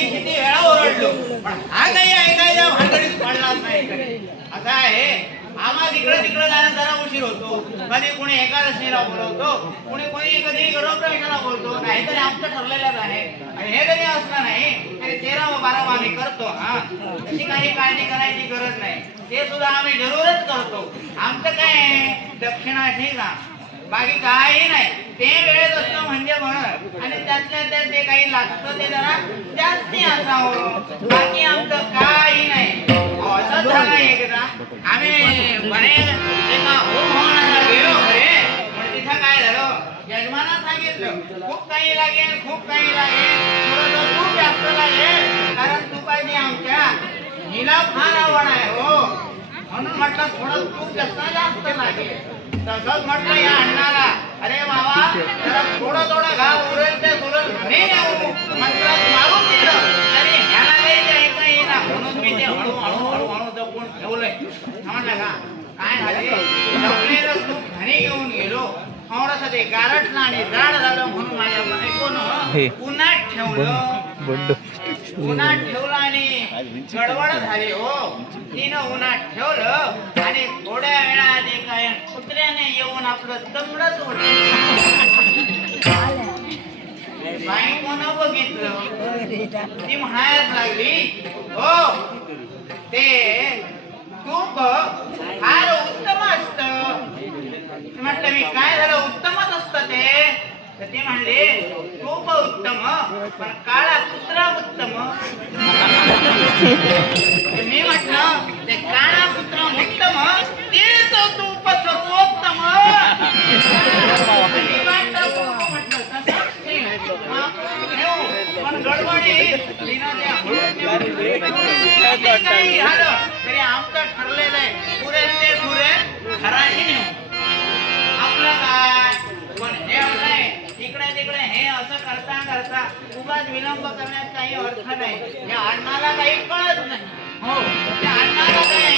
किती वेळा ओरडलो पण हा काही ऐकायला भानगडीत पडलाच नाही. असं आहे आम्हा तिकडे जाण्यात जरा उशीर होतो. कधी कोणी एकादशीला बोलवतो, कोणी कधी गृहप्रवेशाला बोलतो. काहीतरी आमचं ठरलेलंच आहे आणि हे जरी असलं नाही तरी 13 व 12 आम्ही करतो. हा तशी काही काळजी करायची गरज नाही. ते सुद्धा आम्ही जरूरच करतो. आमचं काय दक्षिणा ठीक आहे, बाकी काही नाही. ते वेळेत असतं म्हणजे म्हणून आणि त्यातल्या त्यात जे काही लागतं ते जरा जास्ती असावं. बाकी आमचं काही नाही. असं झालं एकदा आम्ही बरे एका होमाला गेलो खरे, पण तिथं काय झालं यजमानानं सांगितलं खूप काही लागेल थोडं खूप जास्त लागेल कारण तुपाची आमच्या हिला फार आवड आहे हो, म्हणून म्हटलं थोडं तूप जास्त लागेल. तसंच म्हटलं या अण्णाला अरे बाबा जरा थोडं घाव उरेल ते सुरेल घरी नेऊ मंत्रात मारून दिलं तरी ह्याला काही येईना म्हणून मी ते हळू जपून ठेवलंय. म्हणलं का काय झाले जपलेलं तूप घरी घेऊन गेलो. थोडंसं ते गारटलं आणि जाड झालं म्हणून माझ्या बायकोनं उन्हात ठेवलं आणि गडबड झाली हो. तिनं उन्हात ठेवलं आणि थोड्या वेळात एका कुत्र्याने येऊन आपलं तंगडच ओढलं. बायकोनं बघितलं ती म्हणायला लागली हो ते तूप फार उत्तम असतं. म्हटलं मी काय झालं उत्तमच असतं ते. तर ते म्हणले तूप उत्तम पण काळा कुत्रा उत्तम. मी म्हटलं ते काळा कुत्रा उत्तम तेच तूप सर्वोत्तम. पण गडबडी तरी आमचं ठरलेलं आहे पुरेल ते सुरेल घराशी नेऊ. आपलं काय पण हे असं तिकडे हे असं करता उगाच विलंब करण्यात काही अर्थ नाही. या अण्णाला काही कळत नाही हो. त्या अण्णाला काय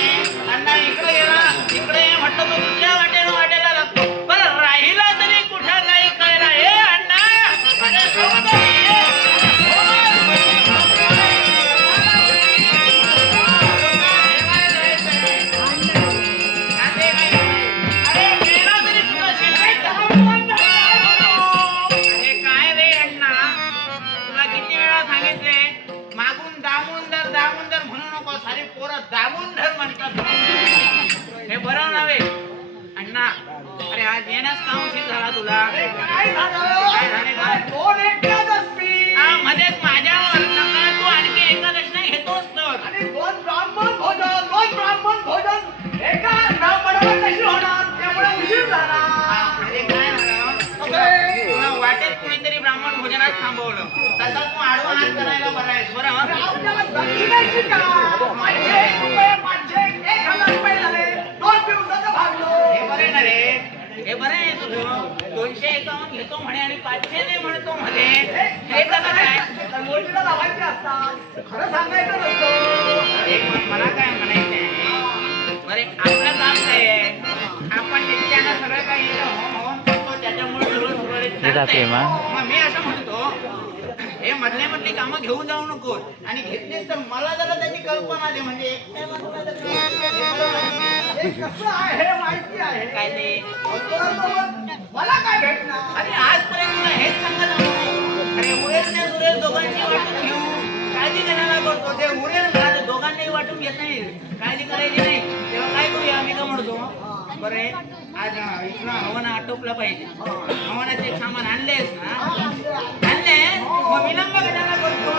अण्णा इकडे गेला इकडे म्हटलं तो दुसऱ्या वाटेला लागतो. बरं राहिला तरी कुठं काही कळला हे अण्णा दाबून धर म्हणतात हे बरं नव्हे अण्णा. अरे आज येण्यास का उशीर झाला तुला? काय मध्येच माझ्यावर नका तू आणखी एकादश नाही घेतोस तर. आणि दोन ब्राह्मण भोजन एका ब्राह्मणाला कशी होणार त्यामुळे उशीर झाला. अरे काय झालं तुला वाटेत कुणीतरी ब्राह्मण भोजनात थांबवलं तसा तू आडवा हात करायला बरा आहेस. बरं आपल्याला दक्षिणाची का 500 रुपये झाले 2 दिवसाचं भागलो. हे बरे ना रे हे बरं आहे तुझं. 251 घेतो म्हणे आणि 500 नाही म्हणतो मध्ये हे कसं काय? मोठीला लावायचे असतात खरं सांगायचं नसतं. एक मला काय म्हणायचं आहे बरे आपलं काम काय आहे आपण नित्यानं सगळं काही होऊन करतो त्याच्यामुळे सगळं सुरळीत. मग मी असं म्हणतो हे मधली कामं घेऊन जाऊ नको आणि घेतलीच तर मला जरा त्याची कल्पना दे म्हणजे कसं आहे हे माहिती आहे काय ते मला काय भेटणार. अरे आजपर्यंत हेच सांगत आलो. अरे उरेल त्या सुरेल दोघांची वाटून घेऊ काळजी करायला करतो. ते उरेल ना दोघांनाही वाटून घेत नाही काळजी करायची नाही तेव्हा काय करूया आम्ही का म्हणतो बरे आज इथला हवन आटोपला पाहिजे. हवनाचे एक सामान आणलेस ना आणले मग विलंब कशाला करतो.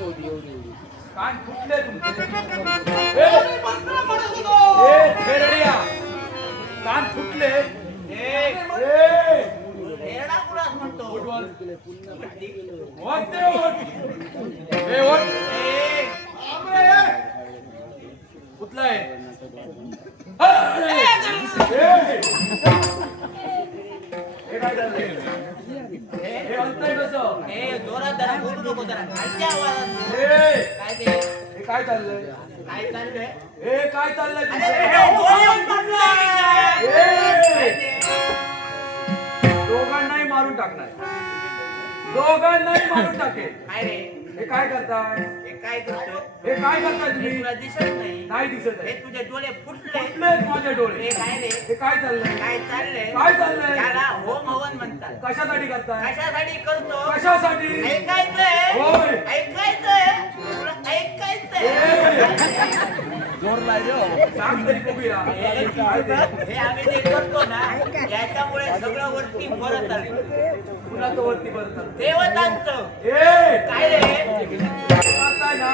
कान फुटले तुमचे मंत्र म्हणत होतो. ए थेरड्या कान फुटले एरडा कुणास म्हणतो कुठलाय हे अंतर कसं ए जोरात जरा बोलू नको जरा खालच्या आवाजात काय ते हे काय चाललंय काय चाललंय हे काय चाललंय अरे तुमचं? हे गोळ्या पडलाय. ए! दोघांनाही मारून टाकणार दोघांनाही मारून टाकेल काय रे हे काय करताय हे काय करतो हे काय करताय तुम्ही तुला दिसत नाही नाही दिसत हे आहे तुझे डोळे फुटले कुठलेच माझे डोळे हे काय रे हे काय चाललंय काय चाललंय काय चाललंय त्याला होम हवन म्हणतात कशासाठी करताय कशासाठी करतो कशासाठी ऐकायचंय होय. ऐकायचंय तुला ऐकायचंय सांग तरी बघूया हे काय ते? हे आम्ही जे करतो ना याच्यामुळे सगळं वरती परत आले कुणाचं वरती करतात देवतांचं ए काय रे करताय ना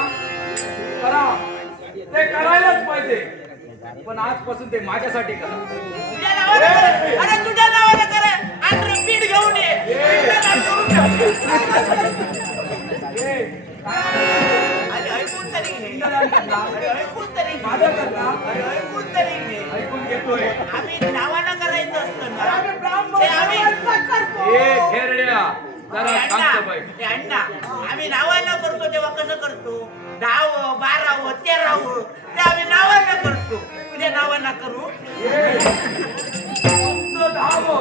करा ते करायलाच पाहिजे पण आजपासून ते माझ्यासाठी करा तुझ्या नावानं कर. अरे तुझ्या नावानं कर आणि पीठ घेऊन ये ए, अरे ऐकून तरी घे अरे ऐकून तरी घे माझं करता अरे ऐकून तरी घे ऐकून घेतोय आम्ही नावानं करायचं असतं ना आम्ही ब्राह्मण ते आम्ही करतो. ए खेरड्या जरा अरे शांत अण्णा, बाई ते अण्णा, आम्ही नावानं करतो तेव्हा कसं करतो 10, 12, 13 ते आम्ही नावानं करतो तुझ्या नावानं करू तुमचं 10व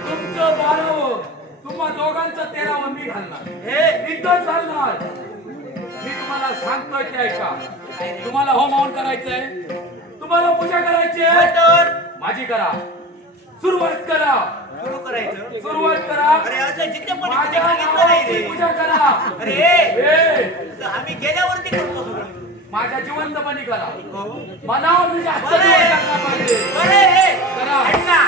तुमचं 12व तुम्हा दोघांचं 13व मी घालणार हे इथंच घालणार मी तुम्हाला सांगतोय ते ऐका तुम्हाला होम हवन करायचंय तुम्हाला पूजा करायची आहे तर माझी करा सुरुवात करा सुरू करायचं सुरुवात करा अरे असं जिथे पण तिथे माझ्या सांगितलं नाही नावाची रे पूजा करा अरे ए, आम्ही गेल्यावरती करतो सगळं माझ्या जिवंतपणी करा हो. मनावर मी जास्त बरं जोर आहे. टाकला पाहिजे बरे रे करा. अण्णा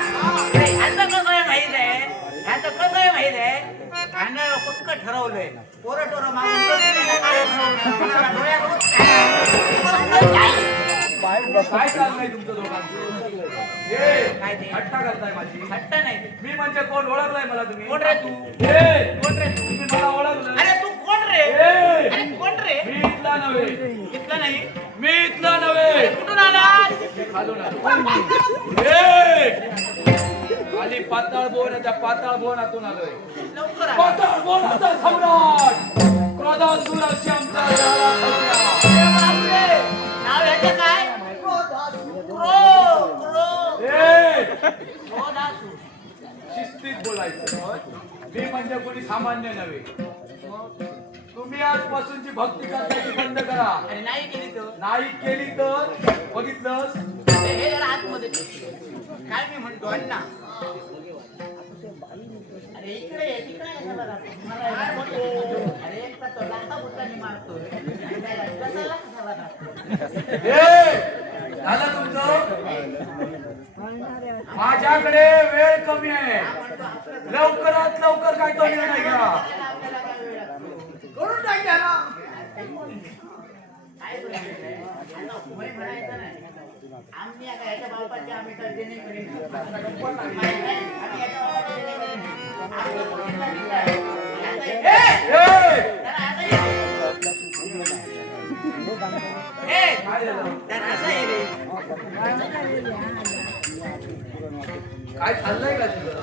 अरे ह्याचं कसं आहे माहित आहे ह्याचं कसं आहे माहित आहे ह्यानं कुठकं ठरवलंय पोरं टोरं मागून काय ठरवलं? कोणाला डोळ्यात काय चाललंय तुमचं दोघांचं काय ते? हट्टा करताय माझी हट्ट नाही मी म्हणजे कोण ओळखलाय मला तुम्ही कोण रे तू ए, कोण रे तू तुम्ही मला ओळखलं अरे तू कोण रे ए, नव्हे. इतकं नाही. मी इथला नव्हे. कुठून आलात? खालून आलो. ए! खाली पाताळ बोन आहे, त्या पाताळ बोनातून आलोय. लवकर आला. पाताळ बोनाचा सम्राट क्रोधासुर आमचा झाला सध्या. बापरे. नाव ह्याचं काय? क्रोधासुर. शिस्तीत बोलायचं. मी म्हणजे कोणी सामान्य नव्हे. तुम्ही आजपासूनची भक्ती करण्याची बंद करा. आणि नाही केली तर नाही केली तर बघितलंस हे जरा आतमध्ये काय मी म्हणतो अण्णा. अरे इकडे ये, तिकडे कशाला राहतो? मला काय म्हणतो? अरे एक तर तो लाथा बुटाने मारतोय. कशाला राहतो? झालं तुमचं. माझ्याकडे वेळ कमी आहे. लवकरात लवकर काय तो निर्णय घ्या. आपल्याला काय वेळ लागतो? करून टाकल्या ना. काय बोलायचंय? अण्णा, होय म्हणायचं नाही. आम्ही आता याच्या बापाची आम्ही तर देणे करीन. माहित नाही? आम्ही याच्या बापाची देणे करीन. आपलं मुलींना नीट आहे. आता जरा आता ये. काय झालं? जरा असं ये रे. काय चाललंय का तुझं?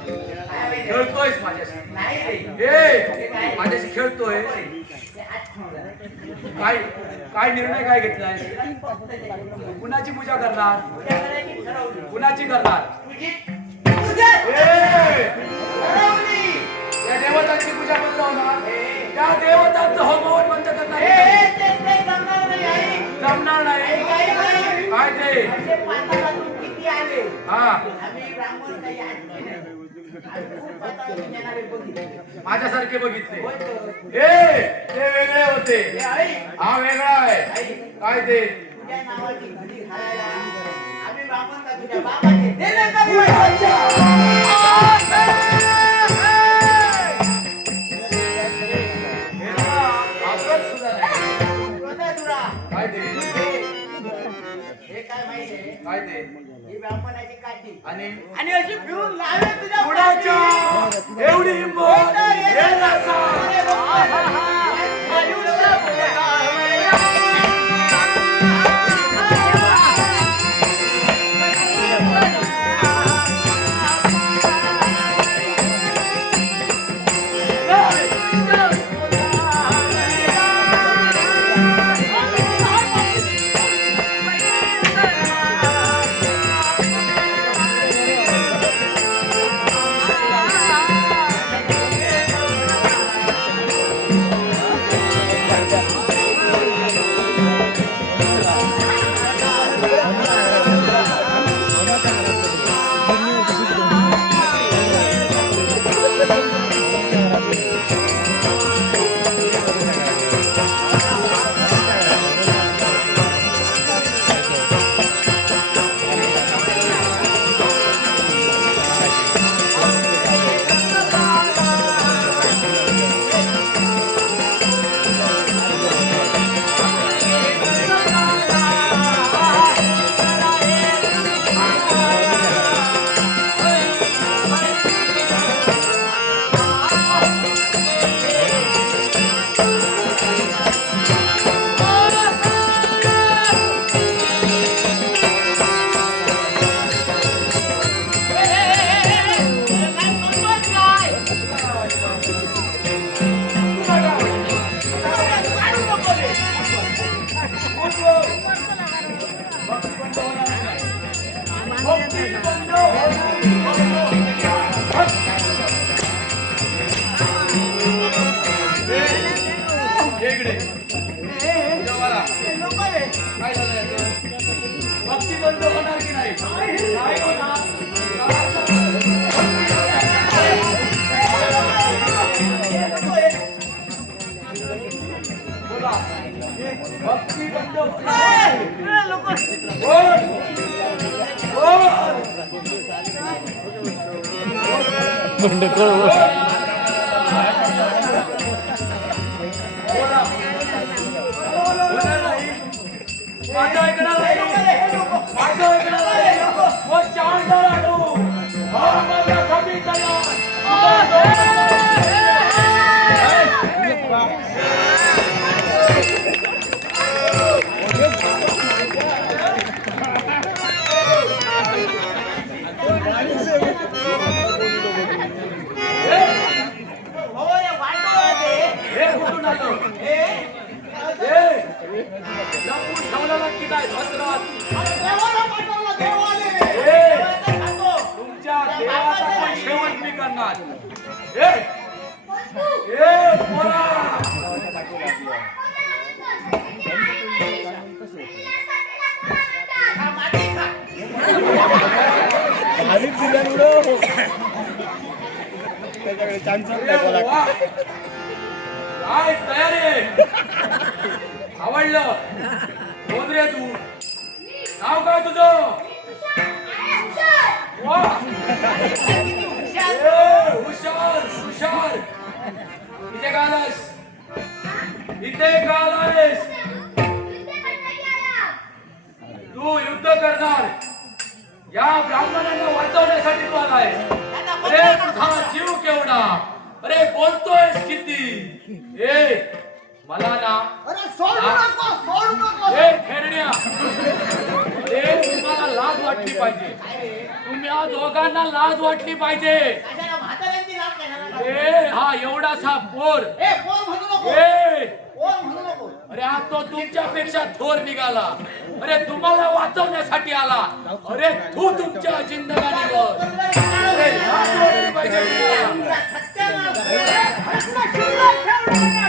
खेळतोयस माझ्याशी? नाही रे. माझ्याशी खेळतोय. ते आज ठेवलं. काय काय निर्णय काय घेतलाय? कुणाची पूजा करणार? पूजा करायची ठरवली. कुणाची करणार? तुझी पूजा ठरवली. त्या देवतांची पूजा बंद होणार. त्या देवतांचं होमवन बंद करणार. ते जमणार नाही आई. जमणार नाही. काय ते? म्हणजे पाताळातून किती आले? हा, आम्ही ब्राह्मण काही आणले नाही. आम्ही खूप पाताळातून येणारे बघितले. माझ्यासारखे बघितले. होय तर. ते वेगळे होते. हे आई, हा वेगळा आहे. काय ते? तुझ्या नावाची घडी घालायला आम्ही ब्राह्मण का तुझ्या बापाचे देणे का बोलायचं? हे ना, आपलंच सुद्धा नाही. क्रोधासुरा. काय ते? हे काय माहिती आहे? काय ते? ही ब्राह्मणाची काठी आणि आणि अशी फिरून लावे तुझ्या कुणाच्या एवढी हिंमत? हे नसा. भक्ती बंद होणार की नाही? नाही होणार. बोला. भक्ती बंद होणार. बोल. बोल. बोला. होणार नाही. माझं ऐकणार नाही. माझं ऐकणार नाही. मग चांदा लागू. हा माझ्यासाठी तयार. ओळखीत आहे धनराज. अरे देवाला पाठवलं देवाले. ए, आता खातो. तुमच्या देवाचा पण शेवट मी करणार. ए, ए, पोरा. हा, माती खा. अरे वा. काय तयारी आहे? आवडलं. कोण रे तू? नाव काय तुझं? वा. किती हुशार. ए, हुशार हुशार. इथे का आलास? इथे का आलायस? तू युद्ध करणार. या ब्राह्मणांना वाचवण्यासाठी तू आलाय. अरे तुझा जीव केवढा? अरे बोलतोयस किती? ए, मला ना अरे सोडू नको, सोडू नको. ए खेरड्या. अरे तुम्हाला लाज वाटली पाहिजे. तुम्हा दोघांना लाज वाटली पाहिजे. कशाला म्हाताऱ्यांची लाभ कशाला? ए हा एवढासा पोर. ए कोण म्हणू नको, ए कोण म्हणू नको. अरे हा तो तुमच्यापेक्षा थोर निघाला. अरे तुम्हाला वाचवण्यासाठी आला. अरे तू तुमच्या जिंदगानीवर. अरे लाज वाटली पाहिजे तुम्हाला. सत्यानाश. प्रश्न शिल्लक ठेवला नाही.